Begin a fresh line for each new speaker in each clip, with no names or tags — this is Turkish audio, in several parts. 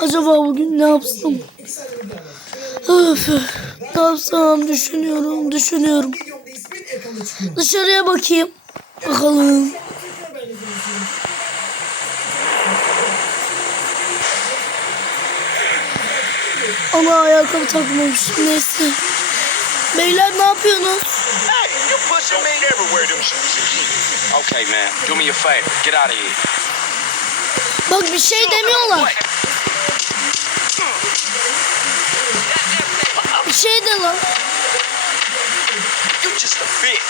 Acaba bugün ne yapsam? Öf, ne yapsam düşünüyorum, düşünüyorum. Dışarıya bakayım. Bakalım. Ama ayakkabı takmamışım neyse. Beyler ne yapıyorsunuz?
Okay, man, do me a favor. Get out of here.
Bak bir şey demiyorlar. Bir şey de lan.
You just a bitch.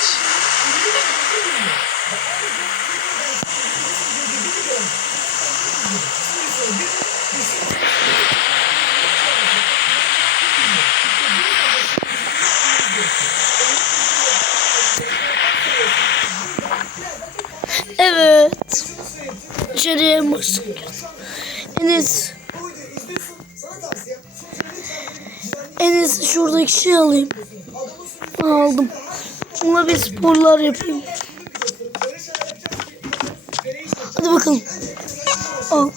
Evet. İçeriye başlık. Enes. Enes şuradaki şey alayım. Aldım. Ona bir sporlar yapayım. Hadi bakalım. Al.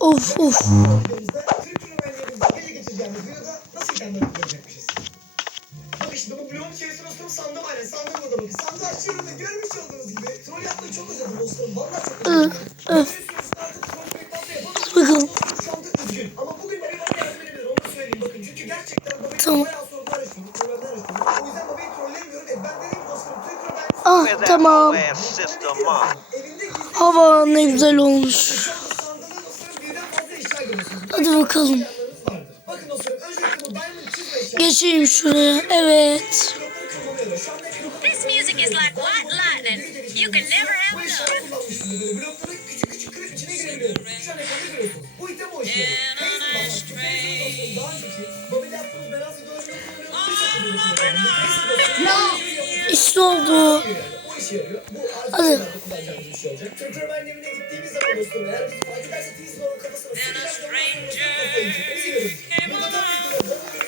Of of.
İşte
Tamam. Ah tamam. Hava ne güzel olmuş.
Çizme eşya.
Geçeyim şuraya. Evet.
This music is like white lightning. You can never have enough.
İşte oldu.
İşe yarıyor. Bu
Hadi.
artık kullanacağımız bir şey olacak. Türk Römer'in evine gittiğimiz zaman dostlarım eğer bizi fark ederse Tizman'ın kafasına sıkacak ve ondan sonra kafayı yiyecek. Bizi görürüz. Burada da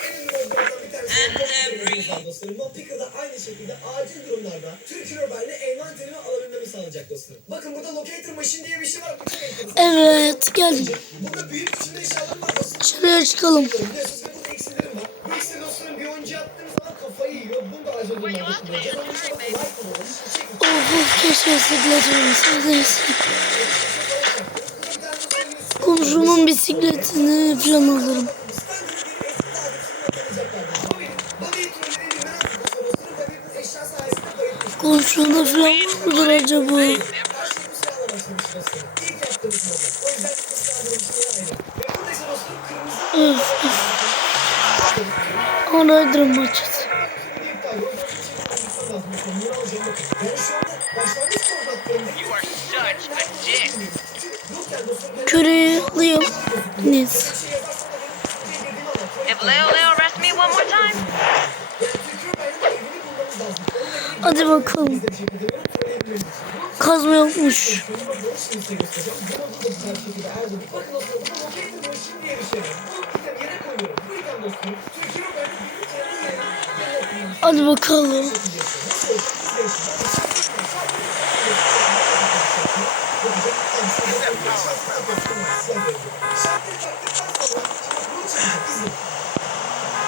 en ünlü oyunculardan bir tanesi olan Moss var dostlarım. Moss Picker'da aynı şekilde acil durumlarda Türk Römer'le envanterimi alabilmemi sağlayacak dostlarım. Bakın burada Locator Machine diye bir şey var. Bu çok enteresan.
Evet geldim.
Burada büyük içinde eşyalarım var dostlarım.
Dışarıya çıkalım.
Biliyorsunuz
keşke bisiklet olmasa. Neyse. Komşumun bisikletini falan alırım. Komşuda falan mıdır acaba? Öf öf. Oradadır maçız.
More time,
Hadi bakalım. Kazma yokmuş. Hadi bakalım.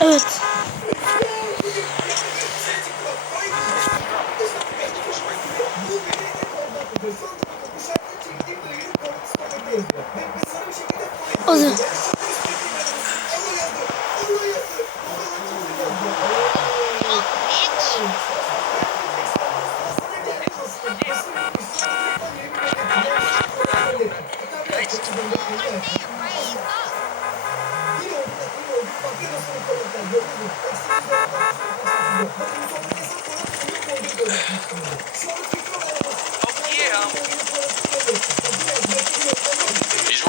Evet.
These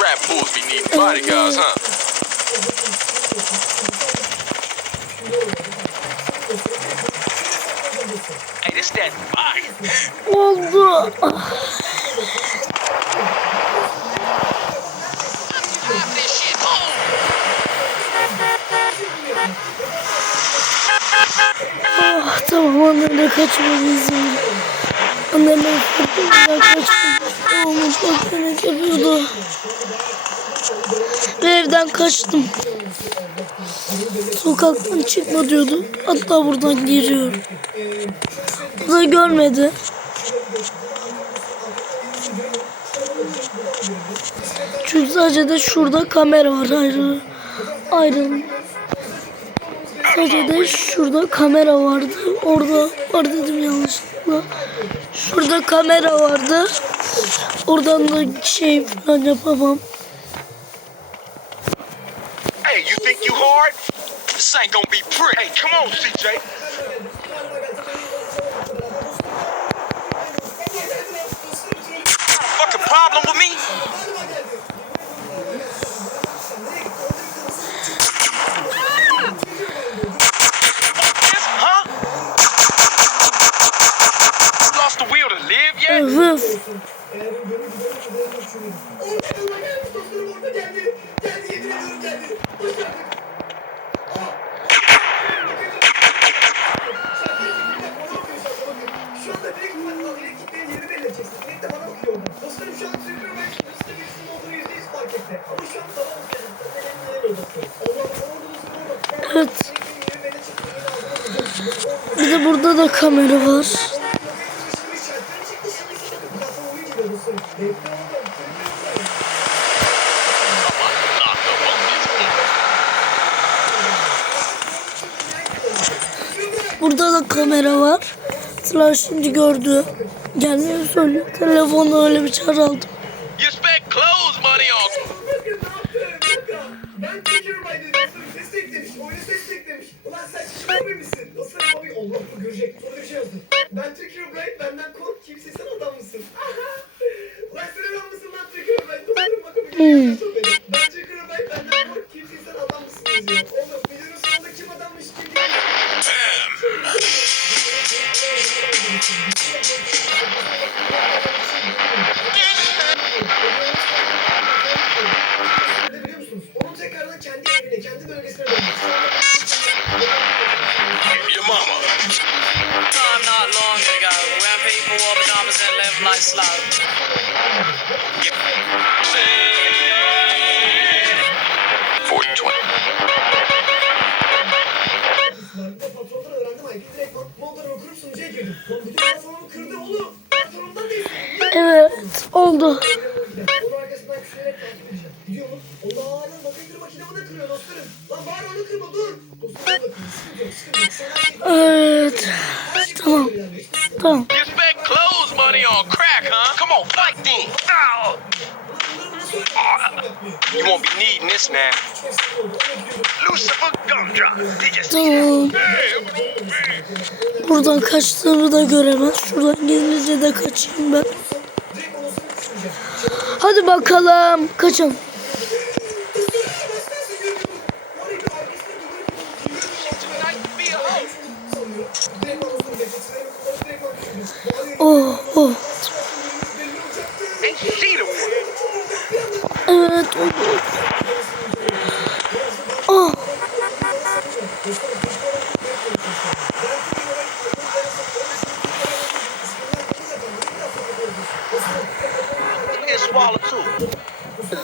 rap fools be needing bodyguards, huh? Hey, this that fire.
Oldu. Tamam annemle kaçmalıyız. fırtınadan kaçmalıyız. O mutfak yemek yapıyordu. Ve evden kaçtım. Sokaktan çıkma diyordu. Hatta buradan giriyor. O da görmedi. Çünkü sadece de şurada kamera var ayrı. Ayrılın. Sadece de şurada kamera vardı. Orada var dedim yanlışlıkla. Şurada kamera vardı. Oradan da şey falan yapamam.
Hey, you think you hard? This ain't gonna be pretty. Hey, come on, CJ.
Burada da kamera var. Burada da kamera var. Sıra şimdi gördü. Gelmeyi söylüyor. Telefonla öyle bir çağrı aldım.
Bright benden kork. Kimse sen adam mısın? Ulan sen adam mısın lan Türkiye Bright? Dostlarım bakın yok. Sen her şeyi
Evet.
her şeyi
Tamam. Tamam.
Money on crack, huh? Come on, fight then. You won't be needing this now. Lucifer Gumdrop. Did you
Tamam. Buradan kaçtığımı da göremez. Şuradan gelince de kaçayım ben. Hadi bakalım. Kaçalım.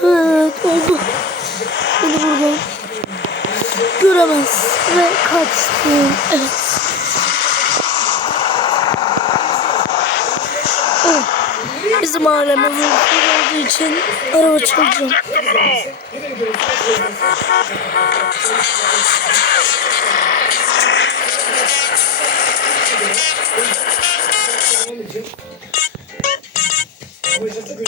Evet oldu. Beni buradan göremez ve kaçtım. Evet. Oh. Bizim ailemiz olduğu için araba çalacağım.
Başarıda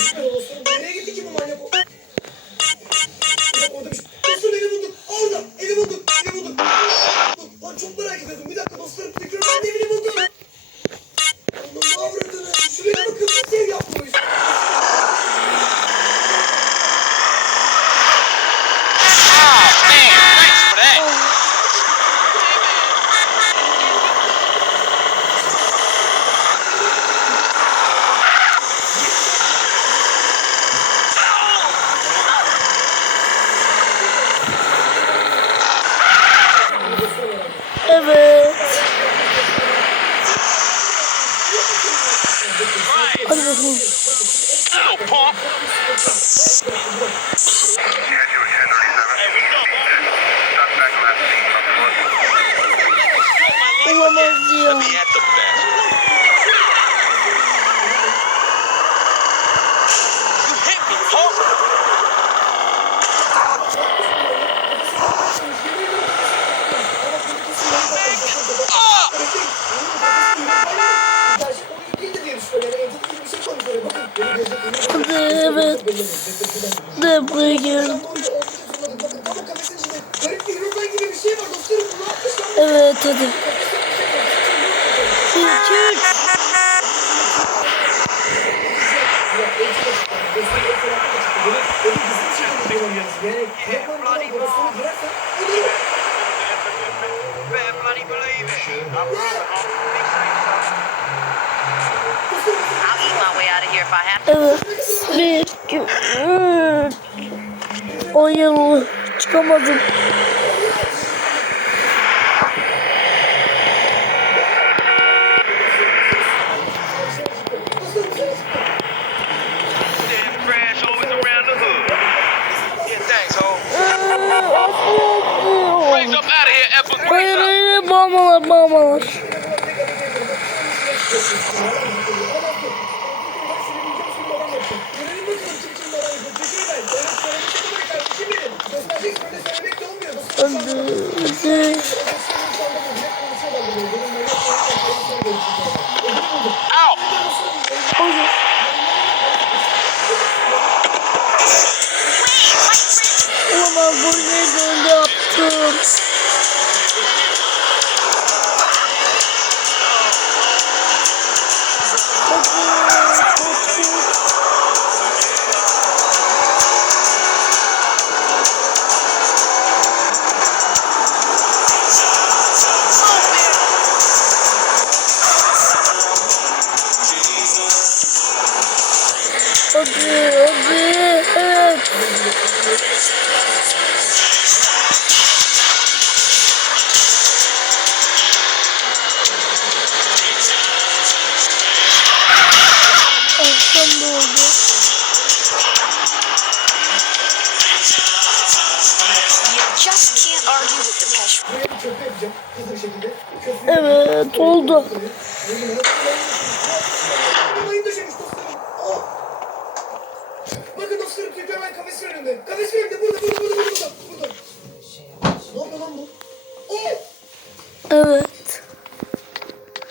dostlarım. Bunu atmışlar.
Evet hadi. İki, üç.
I'll eat my way out of here if I have to.
Evet. Bir, iki, üç. Oyun çıkamadım.
Around the Out.
Ulan bu ne böyle yaptım. Evet. Oldu.
You just can't argue with the passion.
Evet oldu.
Olayı döşemiş dostlarım. Oh! Bakın dostlarım Türkler ben kafesin önünde. Kafesin önünde burada burada burada burada burada. Ne yapıyor lan bu? Oh!
Evet.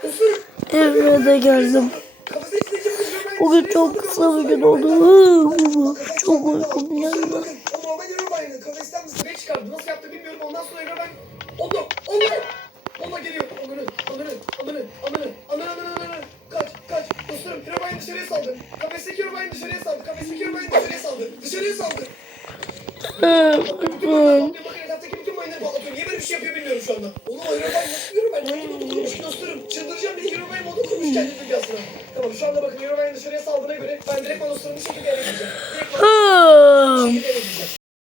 Dostlarım.
Evime de geldim.
Ben-
Bugün çok kısa bir gün oldu. Çok uykum geldi.
O normal Eurovine'ı kafesten dışarıya çıkardı. Nasıl yaptı bilmiyorum. Ondan sonra Eurovine'ı onu onu
Evet.